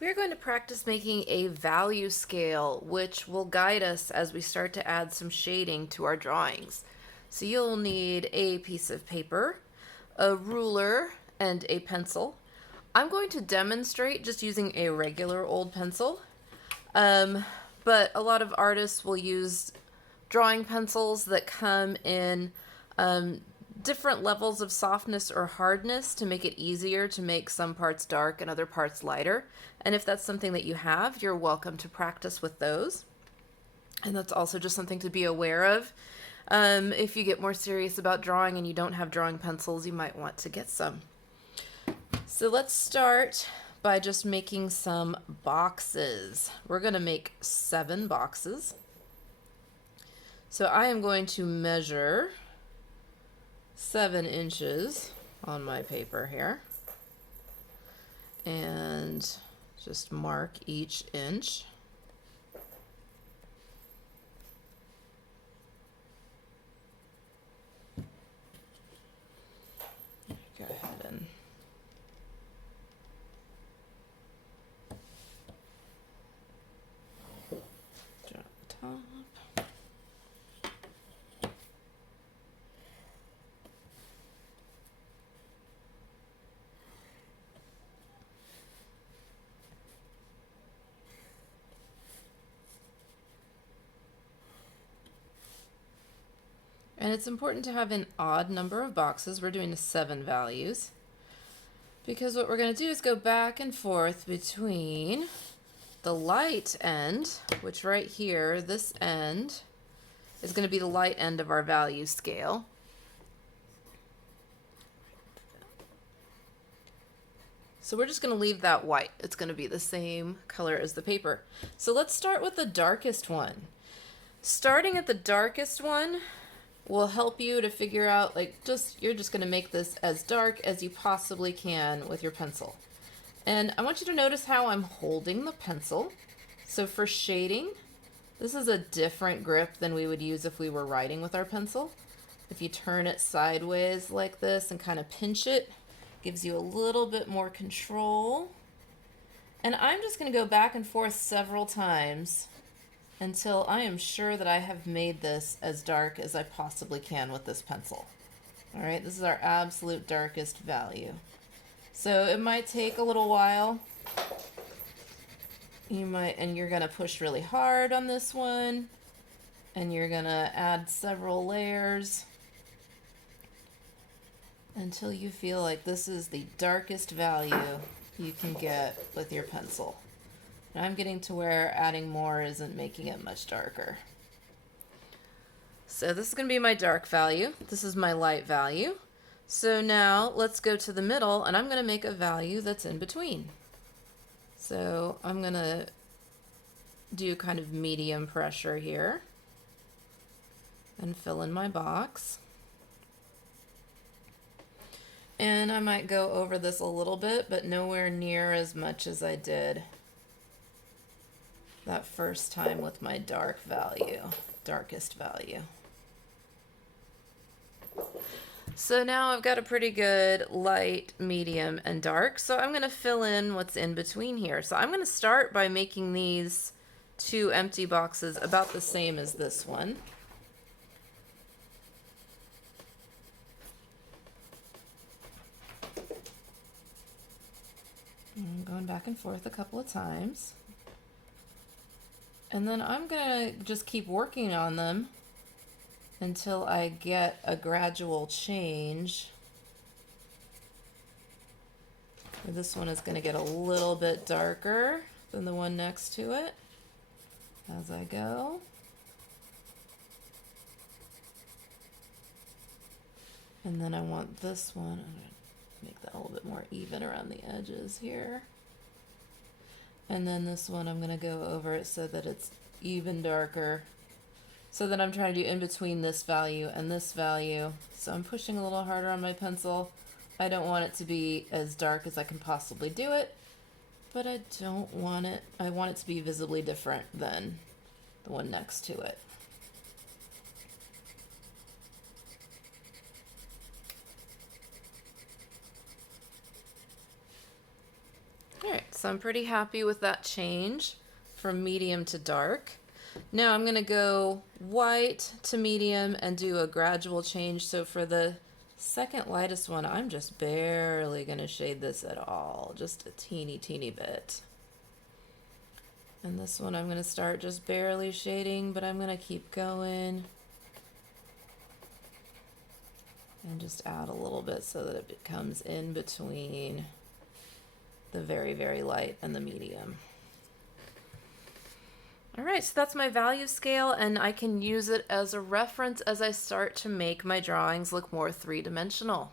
We're going to practice making a value scale, which will guide us as we start to add some shading to our drawings. So you'll need a piece of paper, a ruler, and a pencil. I'm going to demonstrate just using a regular old pencil, but a lot of artists will use drawing pencils that come in different levels of softness or hardness to make it easier to make some parts dark and other parts lighter. And if that's something that you have, you're welcome to practice with those. And that's also just something to be aware of. If you get more serious about drawing and you don't have drawing pencils, you might want to get some. So let's start by just making some boxes. We're going to make 7 boxes. So I am going to measure 7 inches on my paper here and just mark each inch. Go ahead and draw the top. And it's important to have an odd number of boxes. We're doing 7 values. Because what we're going to do is go back and forth between the light end, which right here, this end, is going to be the light end of our value scale. So we're just going to leave that white. It's going to be the same color as the paper. So let's start with the darkest one. Starting at the darkest one will help you to figure out, you're just going to make this as dark as you possibly can with your pencil. And I want you to notice how I'm holding the pencil. So for shading, this is a different grip than we would use if we were writing with our pencil. If you turn it sideways like this and kind of pinch it, gives you a little bit more control. And I'm just going to go back and forth several times until I am sure that I have made this as dark as I possibly can with this pencil. All right, this is our absolute darkest value. So it might take a little while. You're gonna push really hard on this one, and you're gonna add several layers until you feel like this is the darkest value you can get with your pencil. I'm getting to where adding more isn't making it much darker. So this is going to be my dark value. This is my light value. So now let's go to the middle, and I'm going to make a value that's in between. So I'm going to do kind of medium pressure here and fill in my box. And I might go over this a little bit, but nowhere near as much as I did that first time with my darkest value. So now I've got a pretty good light, medium, and dark. So I'm going to fill in what's in between here. So I'm going to start by making these 2 empty boxes about the same as this one. I'm going back and forth a couple of times. And then I'm going to just keep working on them until I get a gradual change. This one is going to get a little bit darker than the one next to it as I go. And then I want this one, I'm going to make that a little bit more even around the edges here. And then this one, I'm going to go over it so that it's even darker. So that I'm trying to do in between this value and this value. So I'm pushing a little harder on my pencil. I don't want it to be as dark as I can possibly do it, but I want it to be visibly different than the one next to it. All right, So I'm pretty happy with that change from medium to dark. Now I'm going to go white to medium and do a gradual change. So for the second lightest one, I'm just barely going to shade this at all, just a teeny bit. And this one I'm going to start just barely shading, but I'm going to keep going and just add a little bit so that it becomes in between the very light and the medium. All right, so that's my value scale, and I can use it as a reference as I start to make my drawings look more three-dimensional.